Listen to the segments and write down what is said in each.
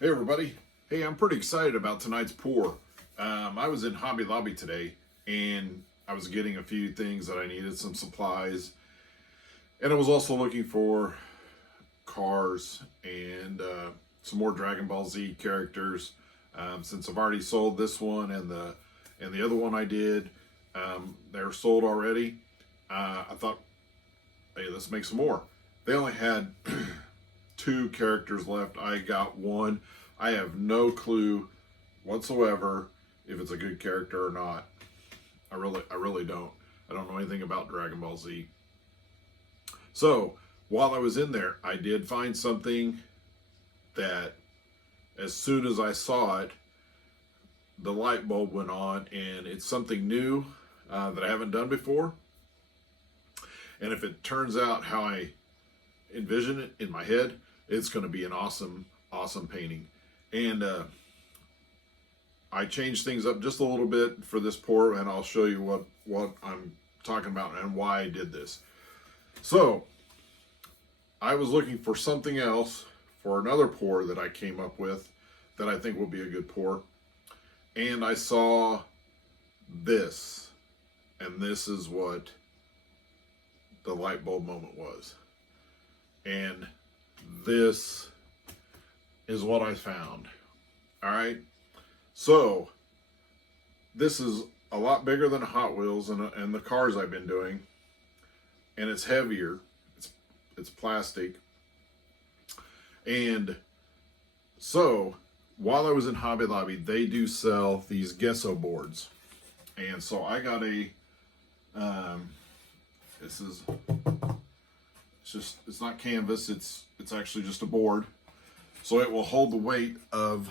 Hey everybody. Hey, I'm pretty excited about tonight's pour. I was in Hobby Lobby today and I was getting a few things that I needed, some supplies. And I was also looking for cars and some more Dragon Ball Z characters. Since I've already sold this one and the other one I did, they're sold already. I thought, hey, let's make some more. They only had two characters left. I got one. I have no clue whatsoever if it's a good character or not. I really don't. I don't know anything about Dragon Ball Z. So while I was in there, I did find something that as soon as I saw it, the light bulb went on, and it's something new that I haven't done before. And if it turns out how I envision it in my head, it's going to be an awesome painting. And I changed things up just a little bit for this pour, and I'll show you what I'm talking about and why I did this. So I was looking for something else for another pour that I came up with that I think will be a good pour, and I saw this, and this is what the light bulb moment was. And this is what I found. All right. So this is a lot bigger than Hot Wheels and the cars I've been doing, and it's heavier. It's plastic. And so while I was in Hobby Lobby, they do sell these gesso boards, and so I got a. This is. It's not canvas, it's actually just a board. So it will hold the weight of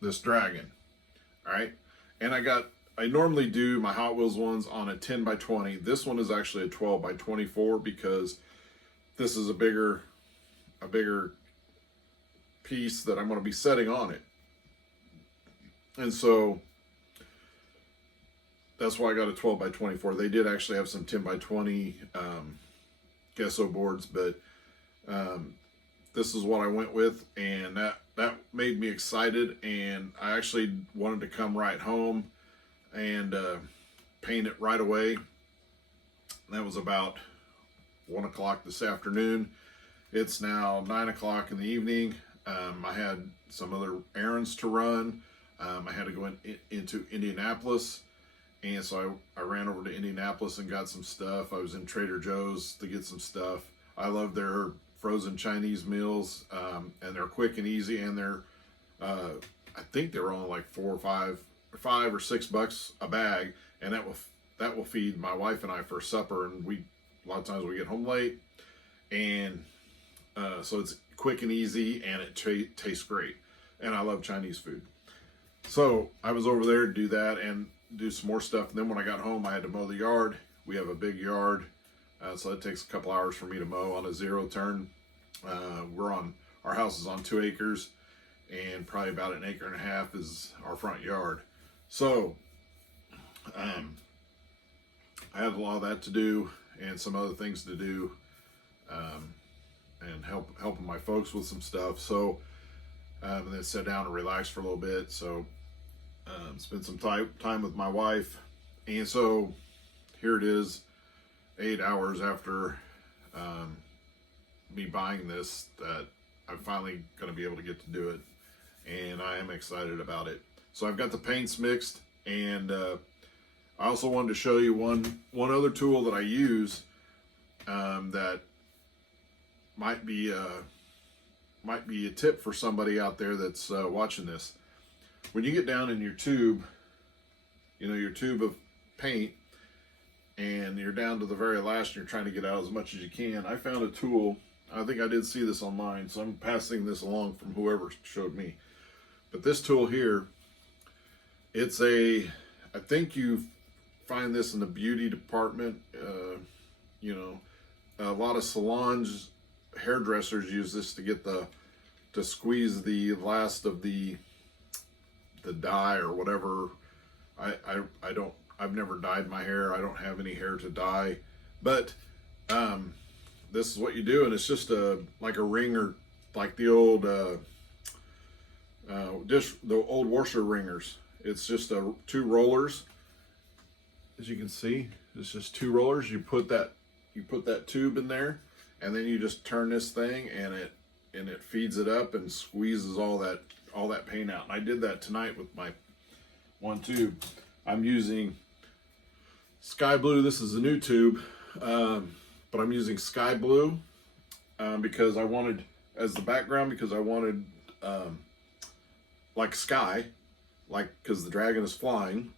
this dragon. All right. And I normally do my Hot Wheels ones on a 10 by 20. This one is actually a 12 by 24 because this is a bigger piece that I'm going to be setting on it. And so that's why I got a 12 by 24. They did actually have some 10 by 20 gesso boards, but this is what I went with, and that made me excited, and I actually wanted to come right home and paint it right away. That was about 1 o'clock this afternoon. It's now 9 o'clock in the evening. I had some other errands to run. I had to go into Indianapolis. And so I ran over to Indianapolis and got some stuff. I was in Trader Joe's to get some stuff. I love their frozen Chinese meals, and they're quick and easy, and they're, I think they were only like $5 or $6 a bag, and that will feed my wife and I for supper. And a lot of times we get home late, and so it's quick and easy, and it tastes great. And I love Chinese food. So I was over there to do that and do some more stuff. And then when I got home, I had to mow the yard. We have a big yard, so it takes a couple hours for me to mow on a 0 turn. Our house is on 2 acres, and probably about 1.5 acres is our front yard. So I had a lot of that to do and some other things to do, and helping my folks with some stuff. So and then sit down and relax for a little bit. So spend some time with my wife. And so here it is, 8 hours after me buying this, that I'm finally going to be able to get to do it, and I am excited about it. So I've got the paints mixed, and I also wanted to show you one other tool that I use that might be a tip for somebody out there that's watching this. When you get down in your tube, your tube of paint, and you're down to the very last and you're trying to get out as much as you can, I found a tool. I think I did see this online, so I'm passing this along from whoever showed me. But this tool here, I think you find this in the beauty department. A lot of salons, hairdressers use this to squeeze the last of the dye or whatever. I've never dyed my hair. I don't have any hair to dye, but this is what you do, and it's just like a ring, or like the old just the old washer ringers. It's just two rollers. As you can see, it's just two rollers. You put that tube in there, and then you just turn this thing, and it feeds it up and squeezes all that paint out. And I did that tonight with my one tube. I'm using sky blue. This is a new tube, but I'm using sky blue because I wanted as the background, because I wanted like sky, like, because the dragon is flying.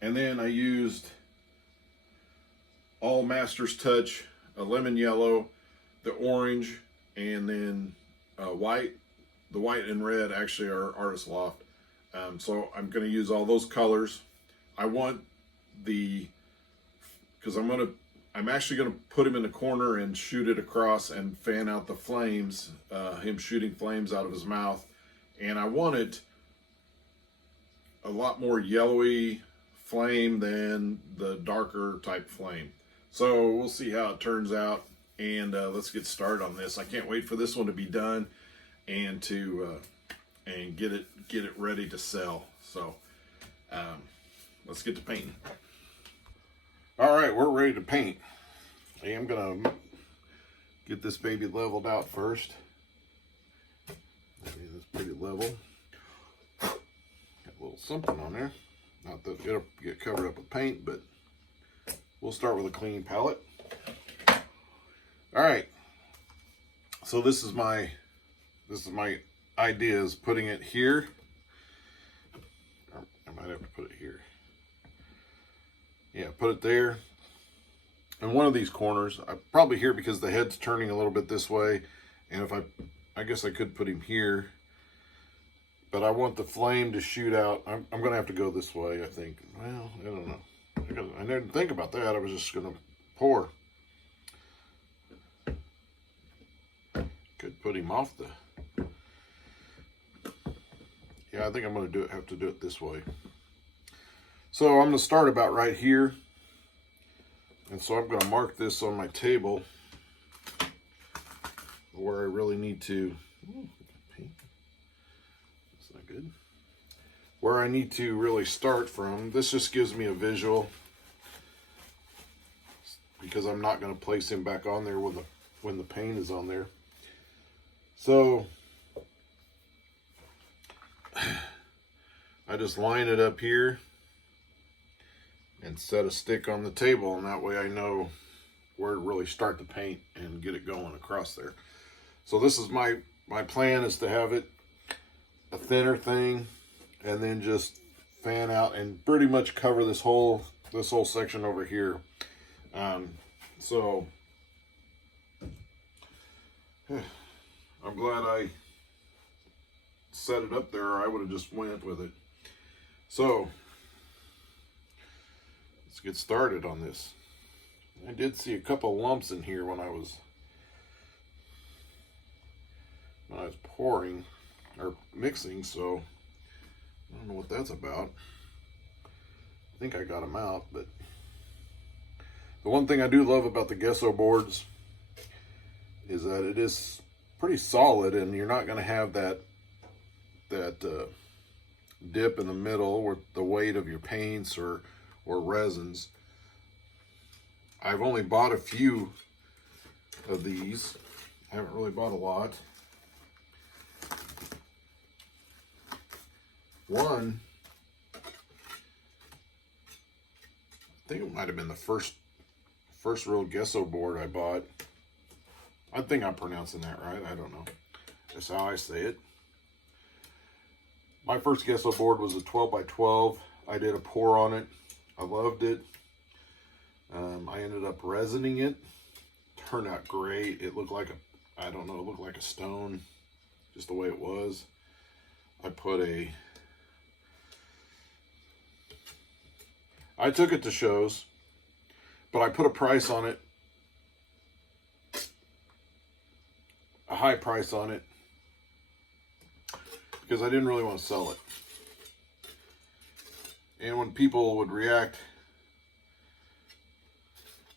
And then I used all Master's Touch, a lemon yellow, the orange, and then white. The white and red actually are Artist Loft. So I'm going to use all those colors. I want because I'm actually going to put him in the corner and shoot it across and fan out the flames, him shooting flames out of his mouth. And I want it a lot more yellowy flame than the darker type flame. So we'll see how it turns out, and let's get started on this. I can't wait for this one to be done and to and get it ready to sell. So let's get to painting. All right, we're ready to paint. I am gonna get this baby leveled out first. Maybe that's pretty level. Got a little something on there. Not that it'll get covered up with paint, but we'll start with a clean palette. All right. So this is my idea, is putting it here. I might have to put it here. Yeah, put it there. In one of these corners, probably here because the head's turning a little bit this way. And if I guess I could put him here. But I want the flame to shoot out. I'm going to have to go this way, I think. Well, I don't know. I didn't think about that. I was just going to pour. Could put him off the... Yeah, I think I'm going to have to do it this way. So I'm going to start about right here. And so I'm going to mark this on my table where I really need to... Good. Where I need to really start from. This just gives me a visual, because I'm not going to place him back on there when the paint is on there. So I just line it up here and set a stick on the table, and that way I know where to really start the paint and get it going across there. So this is my plan, is to have it a thinner thing, and then just fan out and pretty much cover this whole section over here. So I'm glad I set it up there, or I would have just went with it. So let's get started on this. I did see a couple lumps in here when I was pouring or mixing, so I don't know what that's about. I think I got them out, but the one thing I do love about the gesso boards is that it is pretty solid, and you're not going to have that dip in the middle with the weight of your paints or resins. I've only bought a few of these. I haven't really bought a lot. One, I think it might have been the first real gesso board I bought. I think I'm pronouncing that right. I don't know. That's how I say it. My first gesso board was a 12 by 12. I did a pour on it. I loved it. I ended up resining it. Turned out great. It looked like it looked like a stone, just the way it was. I took it to shows, but I put a price on it, a high price on it, because I didn't really want to sell it. And when people would react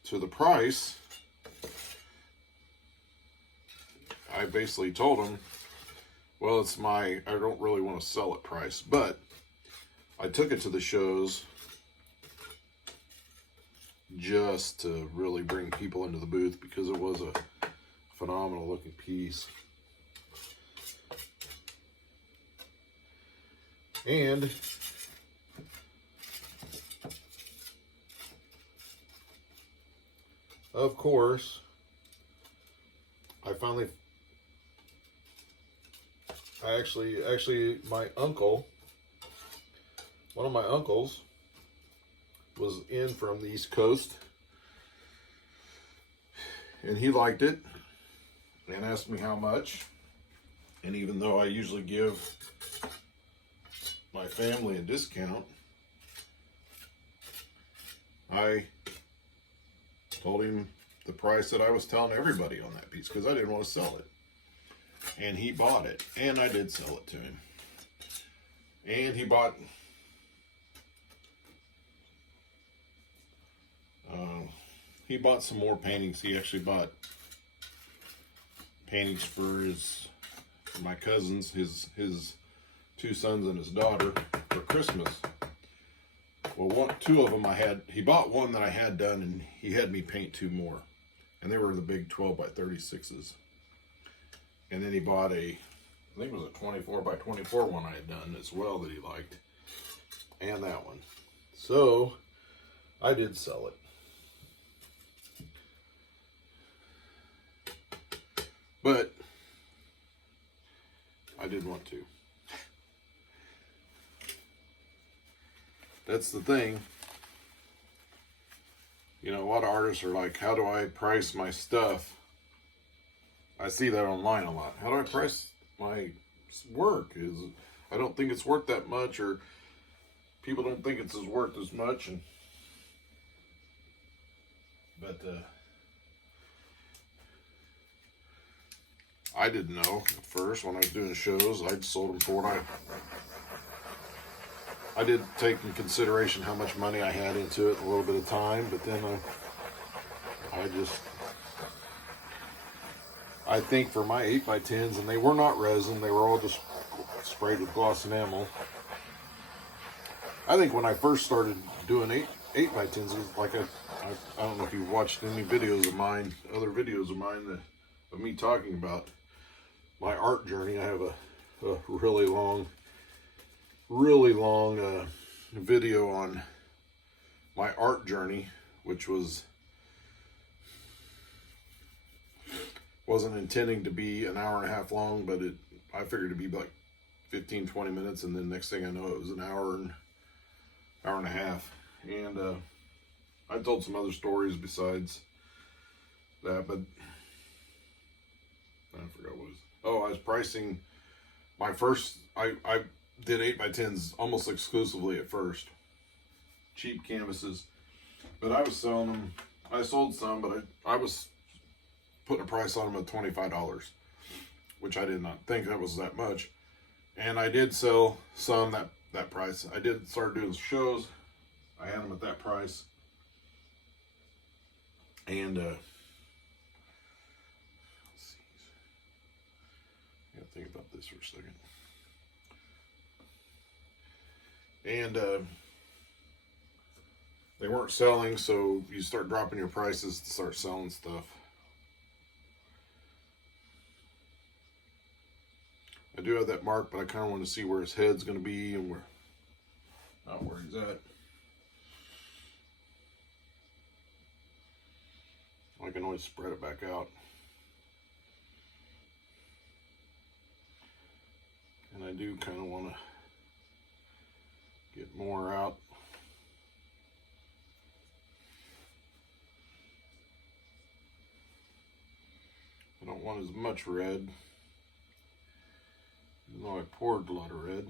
to the price, I basically told them, Well, it's I don't really want to sell it price, but I took it to the shows just to really bring people into the booth because it was a phenomenal looking piece. And of course, actually my uncle, one of my uncles was in from the East Coast, and he liked it and asked me how much. And even though I usually give my family a discount, I told him the price that I was telling everybody on that piece because I didn't want to sell it. And he bought it, and I did sell it to him. And he bought some more paintings. He actually bought paintings for my cousins, his two sons and his daughter for Christmas. Well, two of them he bought one that I had done, and he had me paint two more. And they were the big 12 by 36s. And then he bought I think it was a 24 by 24 one I had done as well that he liked. And that one. So, I did sell it. But, I did want to. That's the thing. You know, a lot of artists are like, how do I price my stuff? I see that online a lot. How do I price my work? I don't think it's worth that much, or people don't think it's worth as much. But I didn't know at first when I was doing shows. I sold them for what I did take in consideration how much money I had into it, a little bit of time, but then I think for my 8x10s, and they were not resin, they were all just sprayed with gloss enamel. I think when I first started doing 8x10s, it was like I don't know if you've watched any videos of mine, other videos of mine of me talking about my art journey. I have a really long video on my art journey, which wasn't intending to be an hour and a half long, but I figured it'd be like 15-20 minutes, and then next thing I know it was an hour and a half. And I told some other stories besides that, but I forgot what it was. Oh, I was pricing my first, I did 8x10s almost exclusively at first. Cheap canvases. But I was selling them, I sold some, but I was putting a price on them at $25, which I did not think that was that much. And I did sell some that price. I did start doing shows. I had them at that price. And let's see. I gotta think about this for a second. And they weren't selling, so you start dropping your prices to start selling stuff. I do have that mark, but I kind of want to see where his head's going to be and not where he's at. I can always spread it back out. And I do kind of want to get more out. I don't want as much red, even though I poured a lot of red.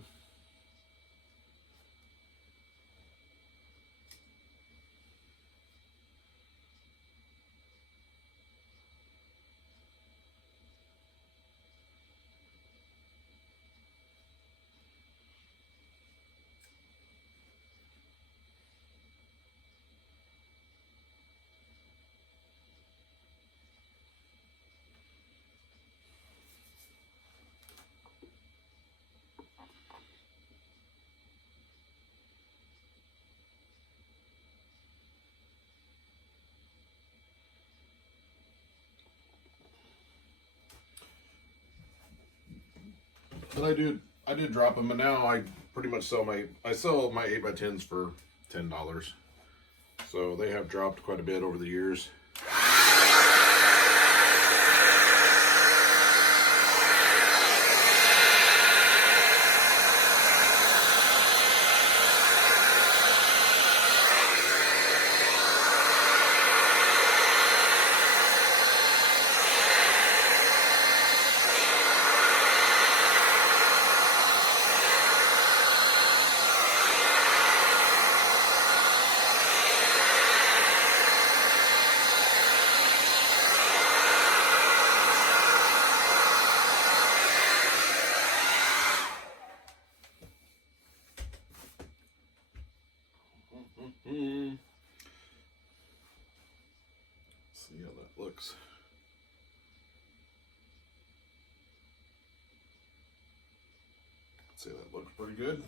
But I did drop them, and now I pretty much sell my 8x10s for $10. So they have dropped quite a bit over the years. See how that looks. I'd say that looks pretty good.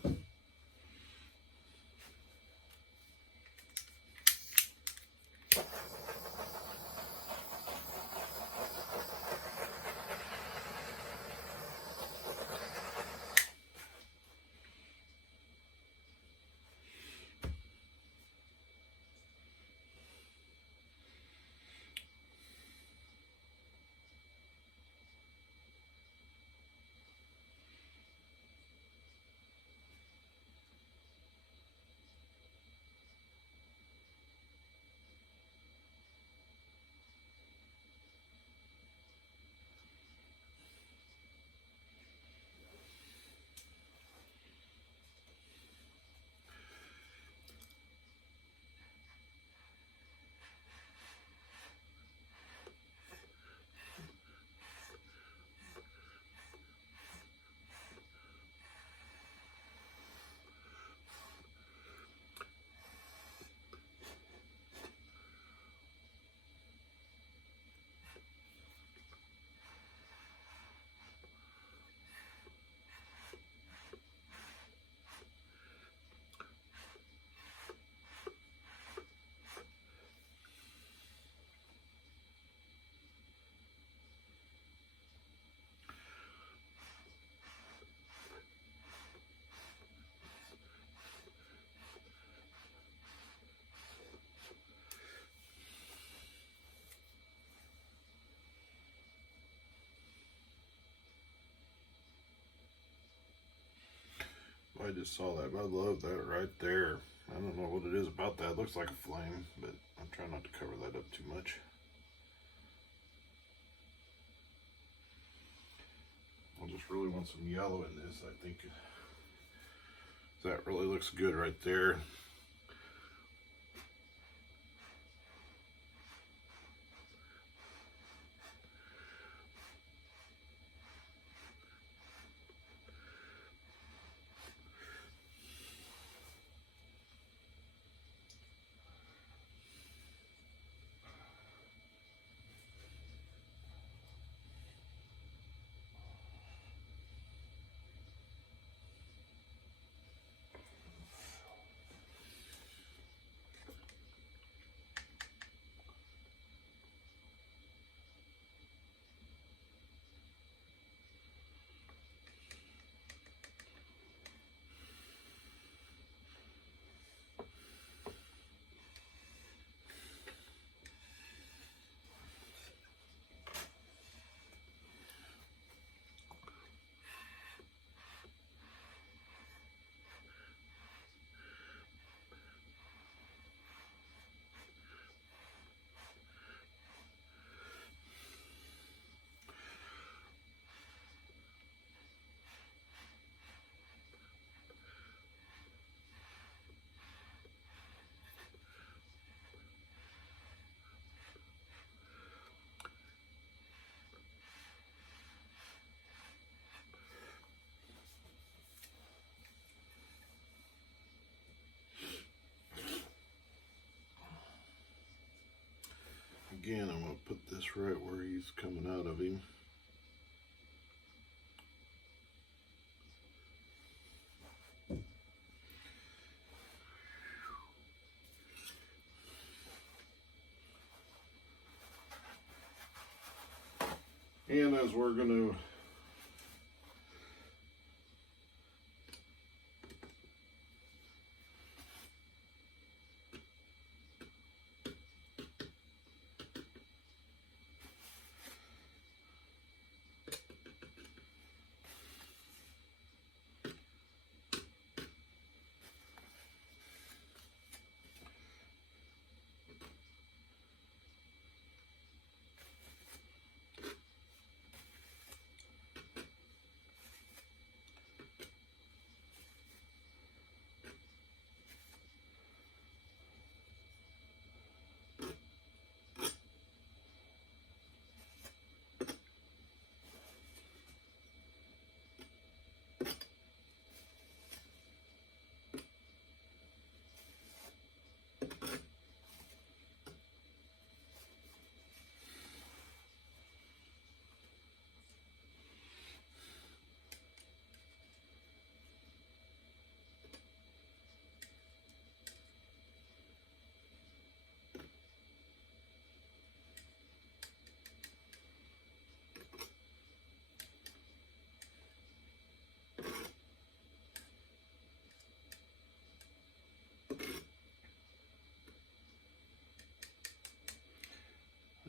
I just saw that. I love that right there. I don't know what it is about that. It looks like a flame, but I'm trying not to cover that up too much. I just really want some yellow in this. I think that really looks good right there. Again, I'm going to put this right where he's coming out of him. And as we're going to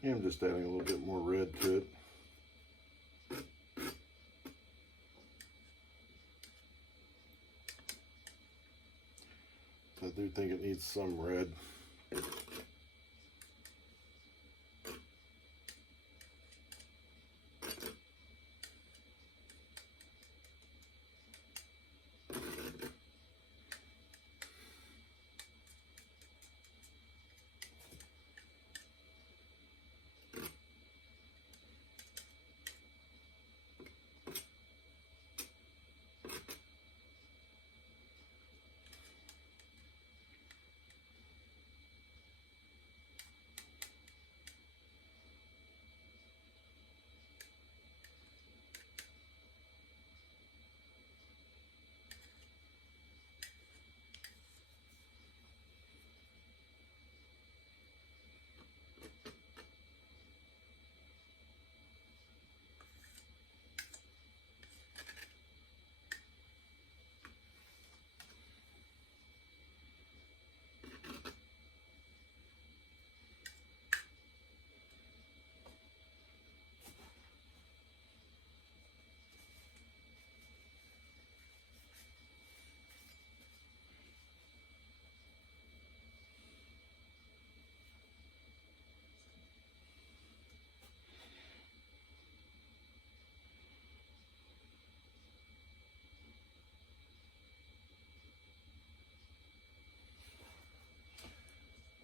I'm just adding a little bit more red to it. I do think it needs some red.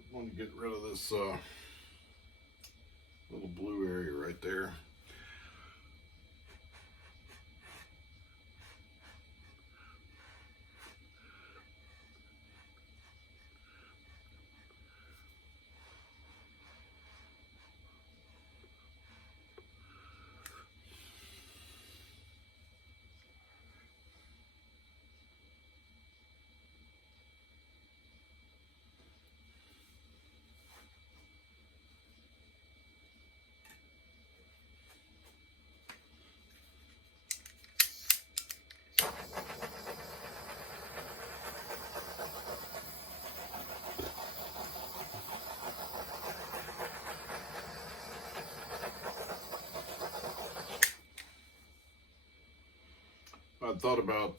I want to get rid of this little blue area right there. I thought about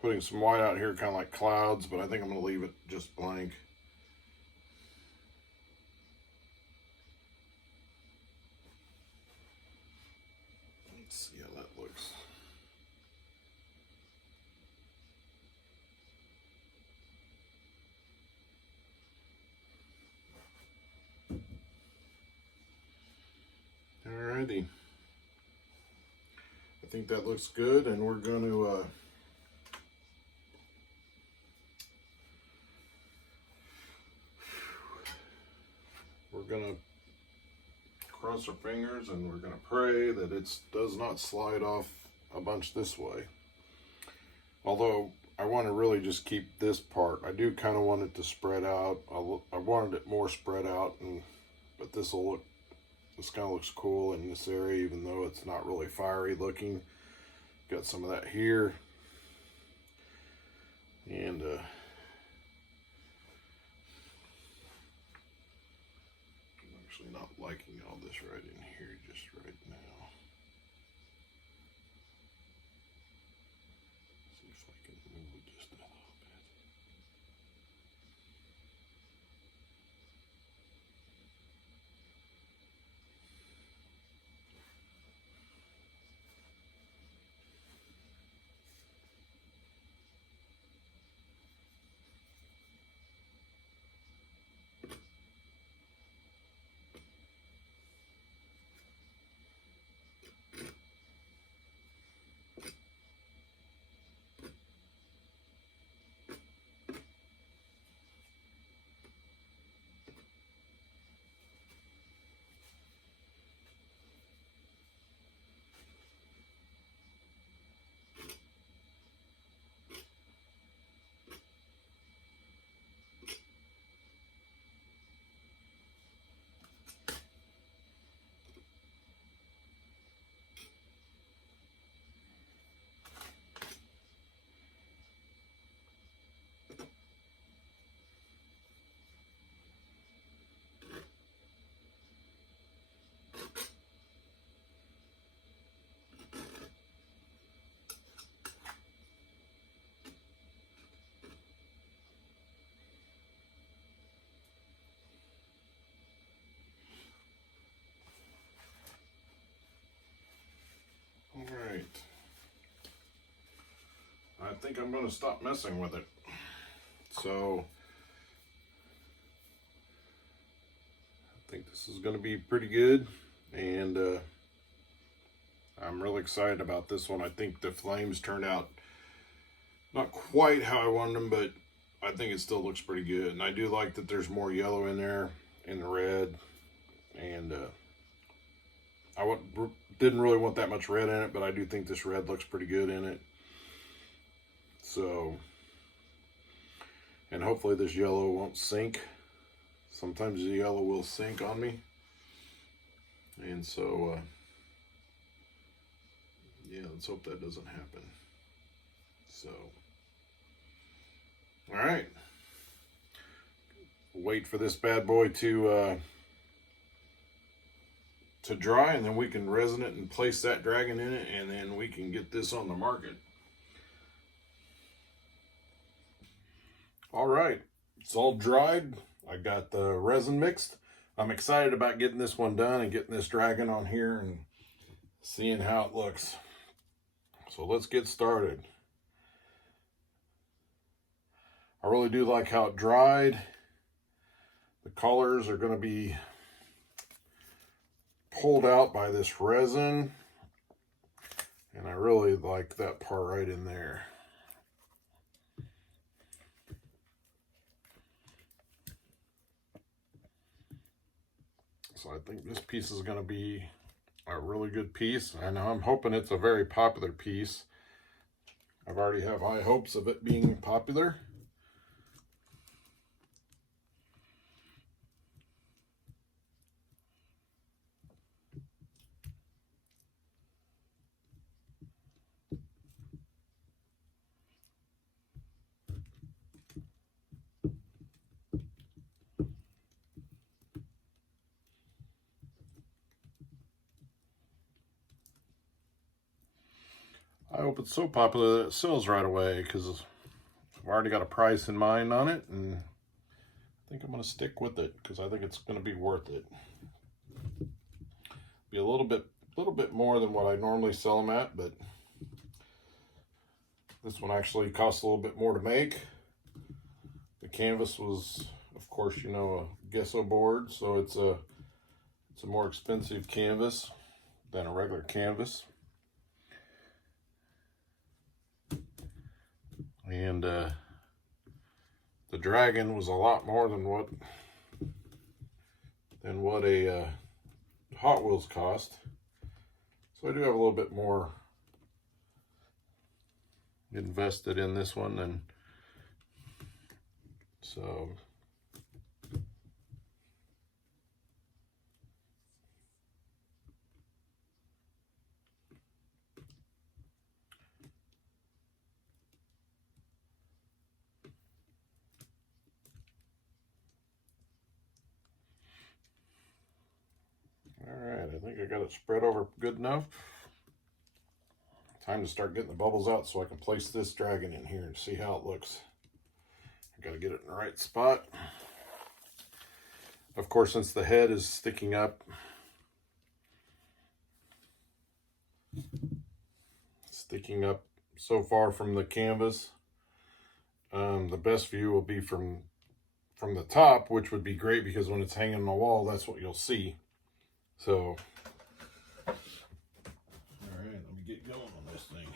putting some white out here, kind of like clouds, but I think I'm going to leave it just blank. Let's see how that looks. Alrighty. I think that looks good, and we're going to cross our fingers, and we're going to pray that it does not slide off a bunch this way. Although I want to really just keep this part. I do kind of want it to spread out. I wanted it more spread out, but this kind of looks cool in this area, even though it's not really fiery looking. Got some of that here, and I'm actually not liking all this right in here just right now. See if I can move it just a little bit. think I'm going to stop messing with it. So I think this is going to be pretty good, and I'm really excited about this one. I think the flames turned out not quite how I wanted them, but I think it still looks pretty good. And I do like that there's more yellow in there and the red, and didn't really want that much red in it, but I do think this red looks pretty good in it. So, and hopefully this yellow won't sink. Sometimes the yellow will sink on me. And so, yeah, let's hope that doesn't happen. So, all right. Wait for this bad boy to dry, and then we can resin it and place that dragon in it, and then we can get this on the market. All right, it's all dried. I got the resin mixed. I'm excited about getting this one done and getting this dragon on here and seeing how it looks. So let's get started. I really do like how it dried. The colors are going to be pulled out by this resin, and I really like that part right in there. So I think this piece is going to be a really good piece, and I'm hoping it's a very popular piece. I've already have high hopes of it being popular. I hope it's so popular that it sells right away, because I've already got a price in mind on it, and I think I'm going to stick with it because I think it's going to be worth it. Be a little bit more than what I normally sell them at, but this one actually costs a little bit more to make. The canvas was, of course, you know, a gesso board, so it's a more expensive canvas than a regular canvas. And the dragon was a lot more than what a Hot Wheels cost. So I do have a little bit more invested in this one, and so all right, I think I got it spread over good enough. Time to start getting the bubbles out so I can place this dragon in here and see how it looks. I gotta get it in the right spot. Of course, since the head is sticking up, so far from the canvas, the best view will be from the top, which would be great because when it's hanging on the wall, that's what you'll see. So, all right, let me get going on this thing.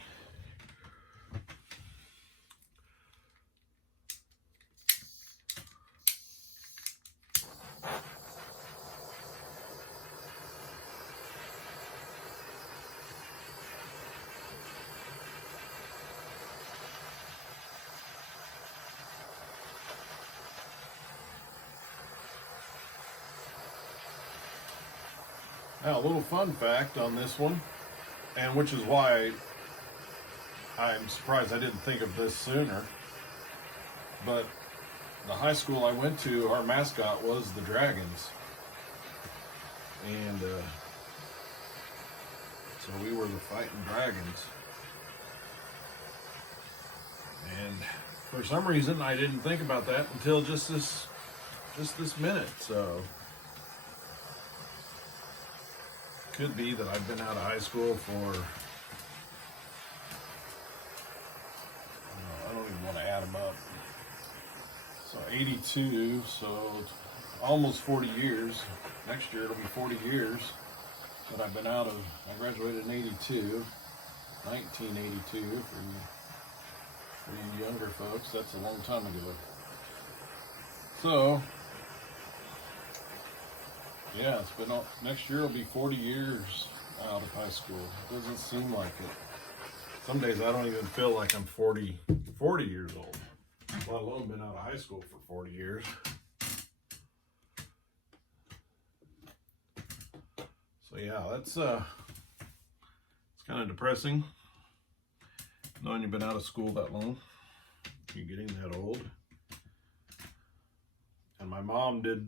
Now, a little fun fact on this one, and which is why I'm surprised I didn't think of this sooner, but the high school I went to, our mascot was the Dragons. And so we were the Fighting Dragons. And for some reason, I didn't think about that until just this minute, so could be that I've been out of high school for 82, so it's almost 40 years. Next year it'll be 40 years that I've been out of. I graduated in 82, 1982 for you younger folks. That's a long time ago. So, yeah, it's been next year will be 40 years out of high school. It doesn't seem like it. Some days I don't even feel like I'm 40 years old, let alone been out of high school for 40 years. So yeah, that's it's kind of depressing knowing you've been out of school that long. You're getting that old. And my mom was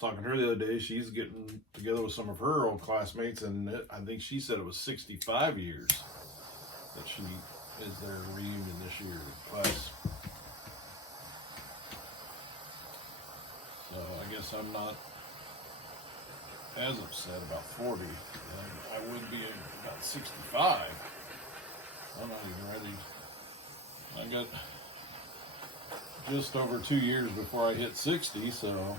talking to her the other day, she's getting together with some of her old classmates, and I think she said it was 65 years that she is their reunion this year class. So I guess I'm not as upset about 40. I would be about 65. I'm not even ready. I got just over 2 years before I hit 60, so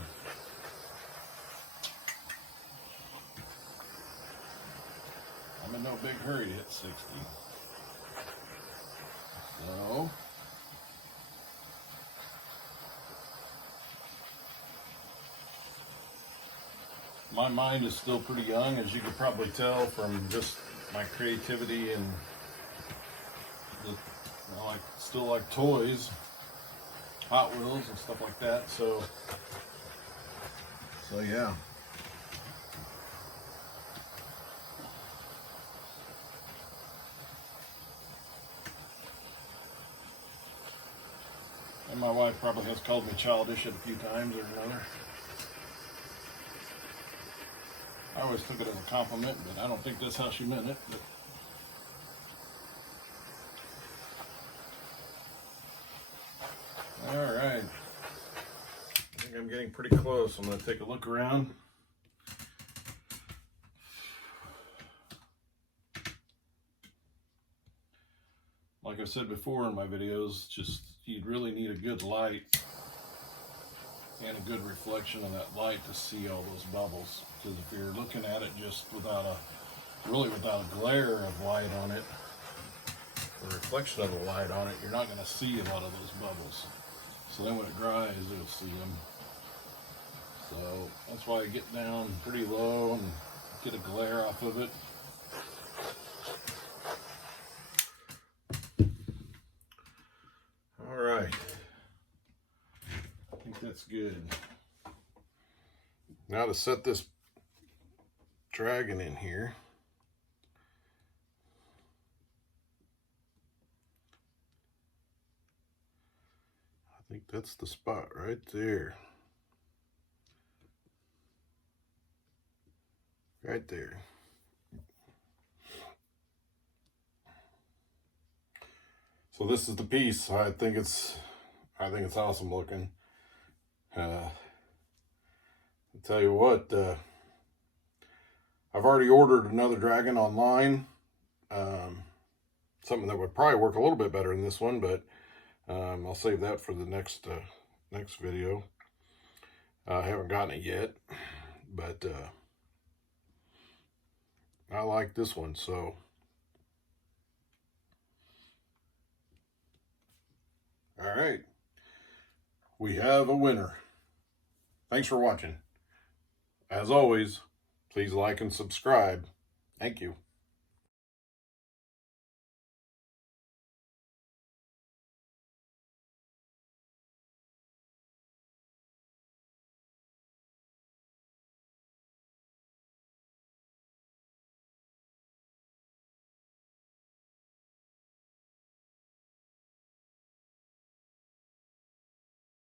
I'm in no big hurry to hit 60. So my mind is still pretty young, as you could probably tell from just my creativity, and I still like toys, Hot Wheels and stuff like that. So yeah. And my wife probably has called me childish at a few times or another. I always took it as a compliment, but I don't think that's how she meant it. But all right. I think I'm getting pretty close. I'm going to take a look around. Like I said before in my videos, just you'd really need a good light and a good reflection of that light to see all those bubbles. Because if you're looking at it just without a glare of light on it, the reflection of the light on it, you're not going to see a lot of those bubbles. So then when it dries, you'll see them. So that's why I get down pretty low and get a glare off of it. All right. I think that's good. Now to set this dragon in here. I think that's the spot right there. Right there. So this is the piece. I think it's awesome looking. I'll tell you what, I've already ordered another dragon online. Something that would probably work a little bit better than this one, but I'll save that for the next video. I haven't gotten it yet, but I like this one, so all right, we have a winner. Thanks for watching. As always, please like and subscribe. Thank you.